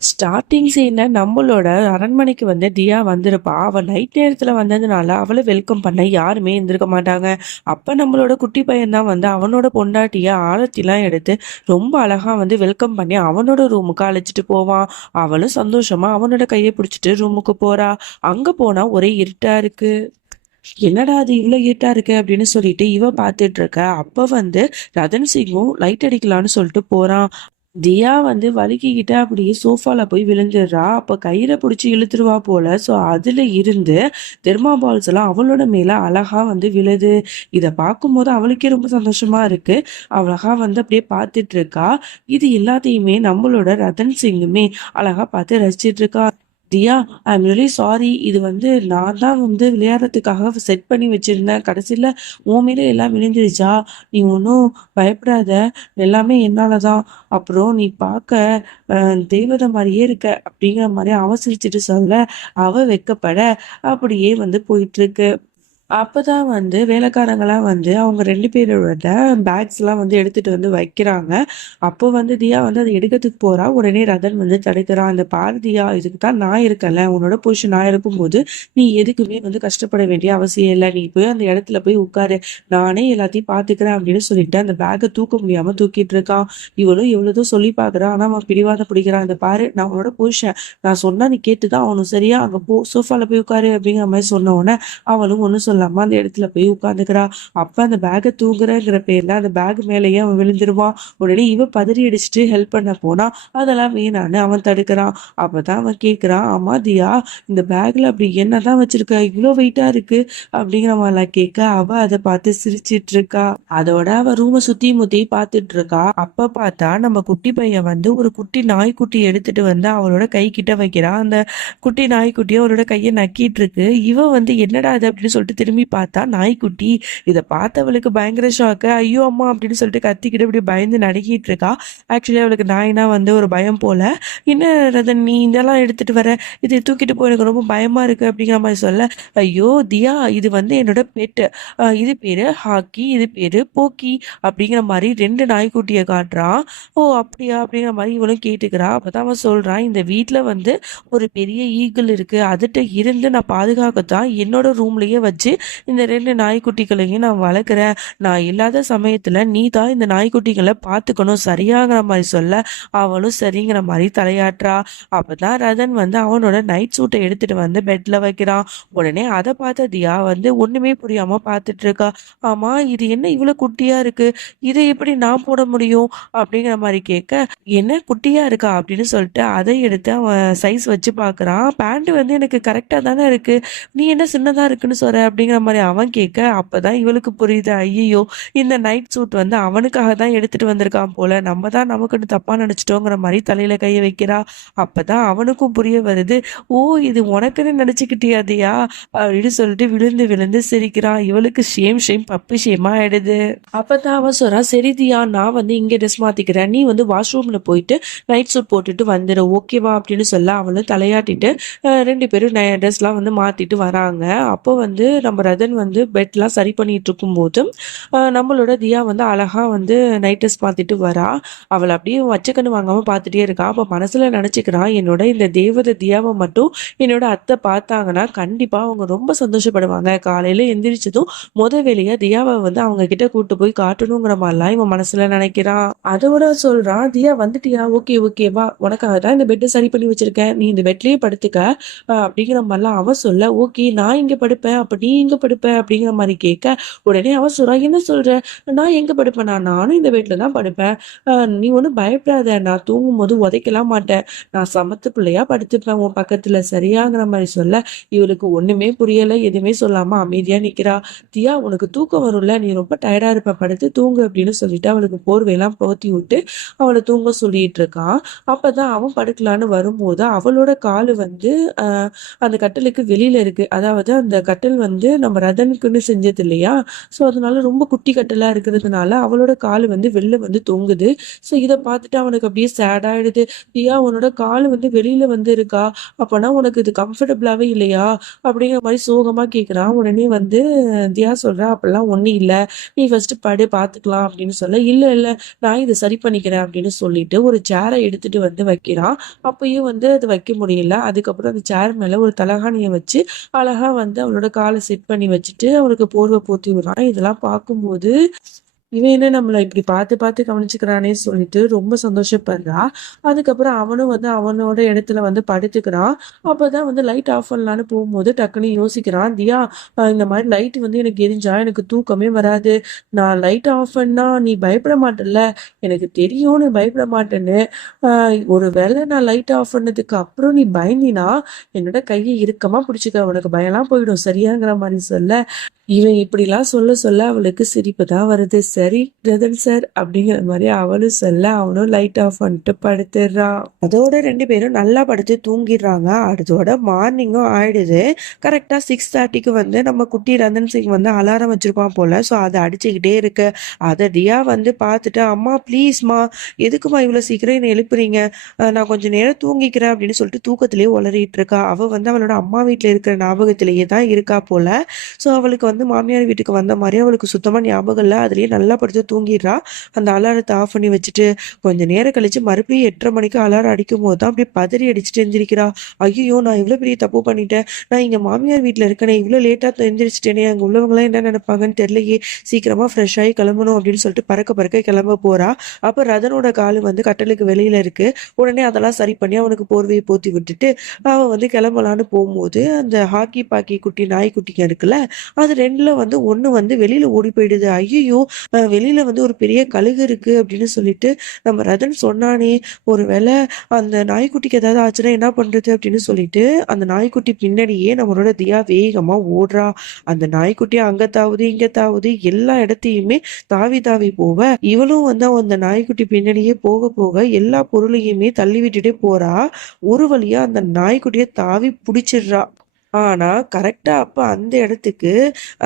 Starting சீனில் நம்மளோட அரண்மனைக்கு வந்து தியா வந்திருப்பா. அவள் நைட் நேரத்தில் வந்ததுனால அவளை வெல்கம் பண்ண யாருமே இருந்திருக்க மாட்டாங்க. அப்போ நம்மளோட குட்டி பையன் தான் வந்து அவனோட பொண்டாட்டிய ஆழத்திலாம் எடுத்து ரொம்ப அழகாக வந்து வெல்கம் பண்ணி அவனோட ரூமுக்கு அழைச்சிட்டு போவான் அவளும் சந்தோஷமா அவனோட கையை பிடிச்சிட்டு ரூமுக்கு போறா. அங்கே போனால் ஒரே இருட்டா இருக்கு. என்னடா அது இவ்வளோ இருட்டா இருக்கு அப்படின்னு சொல்லிட்டு இவ பார்த்துட்டு இருக்க. அப்போ வந்து ரதன் சிங்கும் லைட் அடிக்கலான்னு சொல்லிட்டு போறான். தியா வந்து வலிக்கிக்கிட்டு அப்படியே சோஃபால போய் விழுந்துடுறா. அப்ப கயிறை பிடிச்சி இழுத்துருவா போல. ஸோ அதுல இருந்து தெர்மாபால்ஸ் எல்லாம் அவளோட மேல அழகா வந்து விழுது. இதை பார்க்கும்போது அவளுக்கே ரொம்ப சந்தோஷமா இருக்கு. அழகா வந்து அப்படியே பார்த்துட்டு இருக்கா. இது எல்லாத்தையுமே நம்மளோட ரத்தன் சிங்குமே அழகா பார்த்து ரசிச்சிட்டு இருக்கா. Diya I am really sorry இது வந்து நான் தான் வந்து விளையாடுறதுக்காக செட் பண்ணி வச்சிருந்தேன். கடைசியில் உன் எல்லாம் விழுந்துருச்சா? நீ ஒன்றும் பயப்படாத. எல்லாமே என்னால் தான். அப்புறம் நீ பார்க்க தெய்வதை மாதிரியே இருக்க. அப்படிங்கிற மாதிரி அவசரிச்சுட்டு சொல்ல அவ வெக்கப்பட அப்படியே வந்து போயிட்டுருக்கு அப்போதான் வந்து வேலைக்காரங்கலாம் வந்து அவங்க ரெண்டு பேரோட பேக்ஸ்லாம் வந்து எடுத்துட்டு வந்து வைக்கிறாங்க. அப்போ வந்து தியா வந்து அதை எடுக்கிறதுக்கு போறா. உடனே ரதன் வந்து தடுக்கிறான் அந்த பாரதியா இதுக்கு தான் நான் இருக்கல உன்னோட பொசிஷன் நான் இருக்கும்போது நீ எதுக்குமே வந்து கஷ்டப்பட வேண்டிய அவசியம் இல்லை. நீ போய் அந்த இடத்துல போய் உட்காரு. நானே எல்லாத்தையும் பாத்துக்கிறேன் அப்படின்னு சொல்லிட்டு அந்த பேக்கை தூக்க முடியாம தூக்கிட்டு இருக்கான். இவளும் எவ்வளவுதோ சொல்லி பாக்குறான் ஆனா அவன் பிடிவாத பிடிக்கிறான். அந்த பாரு நான் உன்னோட பொசிஷன் நான் சொன்னா நீ கேட்டுதான் அவனும் சரியா? அங்க போ. சோஃபால போய் உட்காரு அப்படிங்கிற மாதிரி சொன்ன உடனே அவளும் சொல்ல அம்மா அந்த இடத்துல போய் உட்காந்துக்கிறா. அப்ப அந்த பேக்கை தூங்குறங்கிற பேர்ல அந்த பேக் மேலேயே அவன் விழுந்துருவான். உடனே இவன் பதறி அடிச்சுட்டு ஹெல்ப் பண்ண போனா அதெல்லாம் வேணான்னு அவன் தடுக்கிறான். அப்பதான் அவன் கேக்குறான் ஆமா தியா இந்த பேக்ல அப்படி என்னதான் வச்சிருக்கா? இவ்வளோ வெயிட்டா இருக்கு? அப்படிங்கிற மாதிரிலாம் கேட்க அவ அதை பார்த்து சிரிச்சிட்டு இருக்கா அதோட அவ ரூமை சுத்தி முத்தி பார்த்துட்டு இருக்கா அப்ப பார்த்தா நம்ம குட்டி பையன் வந்து ஒரு குட்டி நாய்க்குட்டி எடுத்துட்டு வந்து அவளோட கை கிட்ட வைக்கிறான். அந்த குட்டி நாய்க்குட்டியை அவரோட கையை நக்கிட்டு இருக்கு இவ வந்து என்னடா அது அப்படின்னு சொல்லிட்டு திரும்பி பார்த்தா நாய்க்குட்டி இதை பார்த்தவளுக்கு பயங்கர ஷாக்கு ஐயோ அம்மா அப்படின்னு சொல்லிட்டு கத்திக்கிட்டு இப்படி பயந்து நடுக்கிட்டு இருக்கா. ஆக்சுவலி அவளுக்கு நாய்னா வந்து ஒரு பயம் போல. என்ன ரதன் நீ இதெல்லாம் எடுத்துட்டு வர? இதை தூக்கிட்டு போய் எனக்கு ரொம்ப பயமா இருக்கு அப்படிங்கிற மாதிரி சொல்ல ஐயோ தியா இது வந்து என்னோட பெட்டு இது பேரு ஹாக்கி இது பேரு போக்கி அப்படிங்கிற மாதிரி ரெண்டு நாய்க்குட்டியை காட்டுறான். ஓ அப்படியா? அப்படிங்கிற மாதிரி இவளும் கேட்டுக்கிறா. அப்பதான் அவன் சொல்றான் இந்த வீட்டில் வந்து ஒரு பெரிய ஈகிள் இருக்கு. அதுகிட்ட இருந்து நான் பாதுகாக்கத்தான் என்னோட ரூம்லயே வச்சு இந்த ரெண்டு நாய்க்குட்டிகளையும் நான் வளர்க்குறேன். நான் இல்லாத சமயத்துல நீ தான் இந்த நாய்க்குட்டிகளை பார்த்துக்கணும். சரியாகிற மாதிரி சொல்ல அவளும் சரிங்கிற மாதிரி தலையாட்டுறா. அப்பதான் ரதன் வந்து அவனோட நைட் சூட்டை எடுத்துட்டு வந்து பெட்ல வைக்கிறான். உடனே அதை பார்த்த தியா வந்து ஒண்ணுமே புரியாம பார்த்துட்டு இருக்கா ஆமா இது என்ன இவ்வளவு குட்டியா இருக்கு? இதை எப்படி நான் போட முடியும்? அப்படிங்கிற மாதிரி கேட்க என்ன குட்டியா இருக்கா அப்படின்னு சொல்லிட்டு அதை எடுத்து அவன் சைஸ் வச்சு பார்க்கறான். பேண்ட் வந்து எனக்கு கரெக்டா தானே இருக்கு. நீ என்ன சின்னதா இருக்குன்னு சொல்ற அப்படிங்கிற மாதிரி அவன் கேட்க அப்பதான் இவளுக்கு புரியுது ஐயோ இந்த நைட் சூட் வந்து அவனுக்காக தான் எடுத்துட்டு வந்திருக்கான் போல நம்ம தான் நமக்குன்னு தப்பா நினைச்சிட்டோங்கிற மாதிரி தலையில கைய வைக்கிறா. அப்பதான் அவனுக்கும் புரிய வருது ஓ இது உனக்குன்னு நினைச்சுக்கிட்டியாதியா அப்படின்னு சொல்லிட்டு விழுந்து விழுந்து சிரிக்கிறான் இவளுக்கு ஷேம் ஷேம் பப்பு ஷேமா ஆயிடுது. அப்பதான் அவன் சொல்றான் சரிதியா நான் வந்து இங்க ட்ரெஸ் மாத்திக்கிறேன். நீ வந்து வாஷ்ரூம்ல போயிட்டு நைட் சூட் போட்டுட்டு வந்துடு ஓகேவா அப்படின்னு சொல்ல அவளும் தலையாட்டிட்டு ரெண்டு பேரும் ட்ரெஸ்லாம் வந்து மாத்திட்டு வராங்க. அப்போ வந்து நம்ம ரதன் வந்து பெட்லாம் சரி பண்ணிட்டு இருக்கும்போது நம்மளோட தியா வந்து அழகா வந்து நைட் ட்ரெஸ் பார்த்துட்டு வரா. அவளை அப்படியே வச்சக்கண்ணு வாங்காமல் பார்த்துட்டே இருக்கா. அப்போ மனசில் நினச்சிக்கிறா என்னோட இந்த தேவதை தியாவை மட்டும் என்னோட அத்தை பார்த்தாங்கன்னா கண்டிப்பாக அவங்க ரொம்ப சந்தோஷப்படுவாங்க. காலையில் எந்திரிச்சதும் முத வேலையாக தியாவை வந்து அவங்க கிட்ட கூட்டு போய் காட்டணுங்கிற மாதிரிலாம் இவன் மனசில் நினைக்கிறான் அதோட சொல்கிறான் தியா வந்துட்டியா? ஓகே ஓகேவா உனக்காக தான் இந்த பெட்டை சரி பண்ணி வச்சிருக்கேன். நீ இந்த பெட்லேயே படுத்துக்க. அப்படிங்கிற மாதிரிலாம் அவன் சொல்ல ஓகே நான் இங்கே படுப்பேன். அப்படி எங்க படுப்ப அப்படிங்கிற மாதிரி கேட்க உடனே அவன் சொல்றான் என்ன சொல்ற? நான் எங்க படுப்பேன்? நான் நானும் இந்த பெட்ல தான் படுப்பேன். நீ ஒன்றும் பயப்படாத. நான் தூங்கும் போது உதைக்கலாம் மாட்டேன். நான் சமத்து பிள்ளையா படுத்துப்பேன். உன் பக்கத்துல சரியாங்கிற மாதிரி சொல்ல இவளுக்கு ஒண்ணுமே புரியல. எதுவுமே சொல்லாம அமைதியா நிக்கிறா. தியா உனக்கு தூக்கம் வரும்ல. நீ ரொம்ப டயர்டா இருப்ப. படுத்து தூங்கு அப்படின்னு சொல்லிட்டு அவளுக்கு போர்வையெல்லாம் போத்தி விட்டு அவளை தூங்க சொல்லிட்டு இருக்கான் அப்பதான் அவன் படுக்கலான்னு வரும்போது அவளோட காலு வந்து அந்த கட்டிலுக்கு வெளியில இருக்கு. அதாவது அந்த கட்டில் வந்து நம்ம ரதனுக்குன்னு செஞ்சது இல்லையா? ஸோ அதனால ரொம்ப குட்டி கட்டலாக இருக்கிறதுனால அவளோட கால் வந்து வெளில வந்து தொங்குது. ஸோ இதை பார்த்துட்டு அவனுக்கு அப்படியே சேட் ஆயிடுது. தியா உன்னோட கால் வந்து வெளியில வந்து இருக்கா அப்போனா உனக்கு இது கம்ஃபர்டபுளாகவே இல்லையா? அப்படிங்கிற மாதிரி சோகமாக கேட்குறான் உடனே வந்து தியா சொல்கிறா அப்படிலாம் ஒன்றும் இல்லை. நீ ஃபஸ்ட்டு படு பார்த்துக்கலாம் அப்படின்னு சொல்ல இல்லை இல்லை. நான் இதை சரி பண்ணிக்கிறேன் அப்படின்னு சொல்லிட்டு ஒரு சேரை எடுத்துட்டு வந்து வைக்கிறான் அப்பயும் வந்து அது வைக்க முடியல. அதுக்கப்புறம் அந்த சேர் மேலே ஒரு தலகாணியை வச்சு அழகா வந்து அவளோட காலை செட் பண்ணி வச்சுட்டு அவனுக்கு போர்வை போத்தி விடுறான். இதெல்லாம் பார்க்கும்போது இவன் என்ன நம்மளை இப்படி பார்த்து பார்த்து கவனிச்சுக்கிறானே சொல்லிட்டு ரொம்ப சந்தோஷப்படுறா. அதுக்கப்புறம் அவனும் வந்து அவனோட இடத்துல வந்து படுத்துக்கிறான். அப்பதான் வந்து லைட் ஆஃப் பண்ணலான்னு போகும்போது டக்குன்னு யோசிக்கிறான். தியா இந்த மாதிரி லைட் வந்து எனக்கு எரிஞ்சா எனக்கு தூக்கமே வராது. நான் லைட் ஆஃப் பண்ணா நீ பயப்பட மாட்டல்ல. எனக்கு தெரியும் நீ பயப்பட மாட்டேன்னு. ஆஹ் ஒரு வேளை நான் லைட் ஆஃப் பண்ணதுக்கு அப்புறம் நீ பயந்தினா என்னோட கையை இறுக்கமா பிடிச்சிக்க. உனக்கு பயம்லாம் போயிடும். சரியாங்கிற மாதிரி சொல்ல. இவன் இப்படிலாம் சொல்ல சொல்ல அவளுக்கு சிரிப்பு தான் வருது. சரி ரதன் சார் அப்படிங்கிற மாதிரி அவளும் சொல்ல அவனும் லைட் ஆஃப் பண்ணிட்டு படுத்துடுறான் அதோட ரெண்டு பேரும் நல்லா படுத்து தூங்கிடுறாங்க. அதோட மார்னிங்கும் ஆயிடுது. கரெக்டாக சிக்ஸ் தேர்ட்டிக்கு வந்து நம்ம குட்டி ரந்தன் சிங் வந்து அலாரம் வச்சிருப்பான் போல. ஸோ அதை அடிச்சுக்கிட்டே இருக்கு. அதை ரியா வந்து பார்த்துட்டு அம்மா ப்ளீஸ்மா எதுக்குமா இவ்வளோ சீக்கிரம் என்னை எழுப்புறீங்க? நான் கொஞ்சம் நேரம் தூங்கிக்கிறேன். அப்படின்னு சொல்லிட்டு தூக்கத்திலேயே உளறிட்டு இருக்கா. அவள் வந்து அவளோட அம்மா வீட்டில் இருக்கிற ஞாபகத்திலேயே தான் இருக்கா போல. ஸோ அவளுக்கு வந்து வந்து மாமியார் வீட்டுக்கு வந்த மாதிரி அவளுக்கு சுத்தமாக ஞாபகம் இல்லை. அதுலேயே நல்லா படுத்து தூங்கிடுறா. அந்த அலாரத்தை ஆஃப் பண்ணி வச்சுட்டு கொஞ்ச நேரம் கழிச்சு மறுபடியும் எட்டரை மணிக்கு அலாரம் அடிக்கும் போது தான் அப்படியே பதறி அடிச்சுட்டு எந்திரிக்கிறா. ஐயோ நான் இவ்வளோ பெரிய தப்பு பண்ணிட்டேன். நான் இங்கே மாமியார் வீட்டில் இருக்கேனே இவ்வளோ லேட்டாக எந்திரிச்சிட்டேனே அங்கே உள்ளவங்களாம் என்ன நினைப்பாங்கன்னு தெரியலையே. சீக்கிரமாக ஃப்ரெஷ் ஆகி கிளம்பணும் அப்படின்னு சொல்லிட்டு பறக்க பறக்க கிளம்ப போறா. அப்போ ரதனோட காலு வந்து கட்டலுக்கு வெளியில இருக்கு. உடனே அதெல்லாம் சரி பண்ணி அவனுக்கு போர்வையை போத்தி விட்டுட்டு அவன் வந்து கிளம்பலான்னு போகும்போது அந்த ஹாக்கி பாக்கி குட்டி நாய்க்குட்டிங்க இருக்குல்ல அது ரெண்டுல வந்து ஒண்ணு வந்து வெளியில ஓடி போயிடுது. ஐயோ வெளியில வந்து ஒரு பெரிய கழுகு இருக்கு அப்படின்னு சொல்லிட்டு நம்ம ரதன் சொன்னானே ஒருவேளை அந்த நாய்க்குட்டிக்கு ஏதாவது ஆச்சுன்னா என்ன பண்றது அப்படின்னு சொல்லிட்டு அந்த நாய்க்குட்டி பின்னாடியே நம்மளோட தியா வேகமா ஓடுறா. அந்த நாய்க்குட்டி அங்க தாவுது இங்க தாவுது எல்லா இடத்தையுமே தாவி தாவி போவ. இவளும் வந்து அந்த நாய்க்குட்டி பின்னாடியே போக போக எல்லா பொருளையுமே தள்ளி விட்டுட்டே போறா. ஒரு வழியா அந்த நாய்க்குட்டியை தாவி பிடிச்சிடுறா. ஆனா கரெக்டாக அப்போ அந்த இடத்துக்கு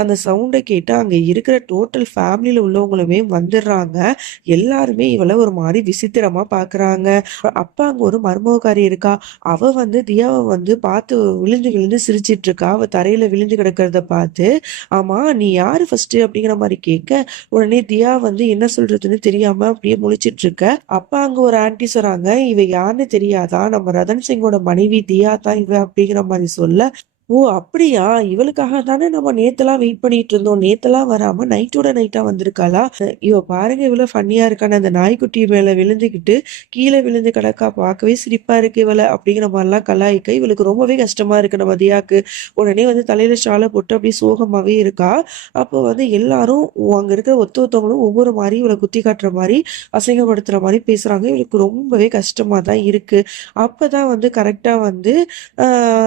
அந்த சவுண்டை கேட்டு அங்கே இருக்கிற டோட்டல் ஃபேமிலியில உள்ளவங்களுமே வந்துடுறாங்க. எல்லாருமே இவளை ஒரு மாதிரி விசித்திரமா பாக்குறாங்க. அப்போ அங்கே ஒரு மர்மகாரி இருக்கா? அவ வந்து தியாவை வந்து பார்த்து விழுந்து விழுந்து சிரிச்சிட்டு இருக்கா அவள் தரையில விழுந்து கிடக்கிறத பார்த்து ஆமா நீ யாரு ஃபர்ஸ்ட் அப்படிங்கிற மாதிரி கேட்க உடனே தியா வந்து என்ன சொல்றதுன்னு தெரியாம அப்படியே முழிச்சிட்டு இருக்க அப்ப அங்கே ஒரு ஆன்ட்டி சொல்றாங்க இவ யாருன்னு தெரியாதா? நம்ம ரதன் சிங்கோட மனைவி தியா தான் இவ. அப்படிங்கிற மாதிரி சொல்ல ஓ அப்படியா? இவளுக்காக தானே நம்ம நேத்தெல்லாம் வெயிட் பண்ணிட்டு இருந்தோம். நேத்தெல்லாம் வராம நைட்டோட நைட்டா வந்திருக்காளா? இவ பாருங்க இவ்வளவு ஃபன்னியா இருக்கான. அந்த நாய்க்குட்டி மேல விழுந்துக்கிட்டு கீழே விழுந்து கிடக்கா. பார்க்கவே சிரிப்பா இருக்கு இவளை. அப்படிங்கிற மாதிரிலாம் கலாய்க்க இவளுக்கு ரொம்பவே கஷ்டமா இருக்கு. நம்ம தியாக்கு உடனே வந்து தலையில ஷாலை போட்டு அப்படியே சோகமாவே இருக்கா. அப்போ வந்து எல்லாரும் அங்க இருக்கிற ஒத்த ஒத்தவங்களும் ஒவ்வொரு மாதிரி இவளை குத்தி காட்டுற மாதிரி அசிங்கப்படுத்துற மாதிரி பேசுறாங்க. இவளுக்கு ரொம்பவே கஷ்டமா தான் இருக்கு. அப்பதான் வந்து கரெக்டா வந்து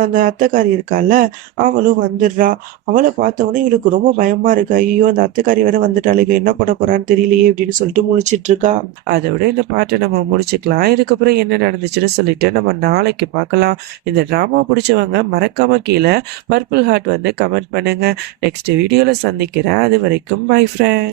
அந்த அத்தைக்காரி இருக்கால அவளும் வந்துடுறா. அவளை பார்த்த உடனே இவளுக்கு ரொம்ப பயமா இருக்கு. ஐயோ அந்த அத்துக்காரி வேற வந்துட்டாள். இவ என்ன பண்ண போறான்னு தெரியலையே அப்படின்னு சொல்லிட்டு முடிச்சிட்டு இருக்கா. அதை விட இந்த பாட்டை நம்ம முடிச்சுக்கலாம். இதுக்கப்புறம் என்ன நடந்துச்சுன்னு சொல்லிட்டு நம்ம நாளைக்கு பார்க்கலாம். இந்த ட்ராமா பிடிச்சவங்க மறக்காம கீழே பர்பிள் ஹார்ட் வந்து கமெண்ட் பண்ணுங்க. நெக்ஸ்ட் வீடியோல சந்திக்கிறேன். அது வரைக்கும் பை ஃப்ரெண்ட்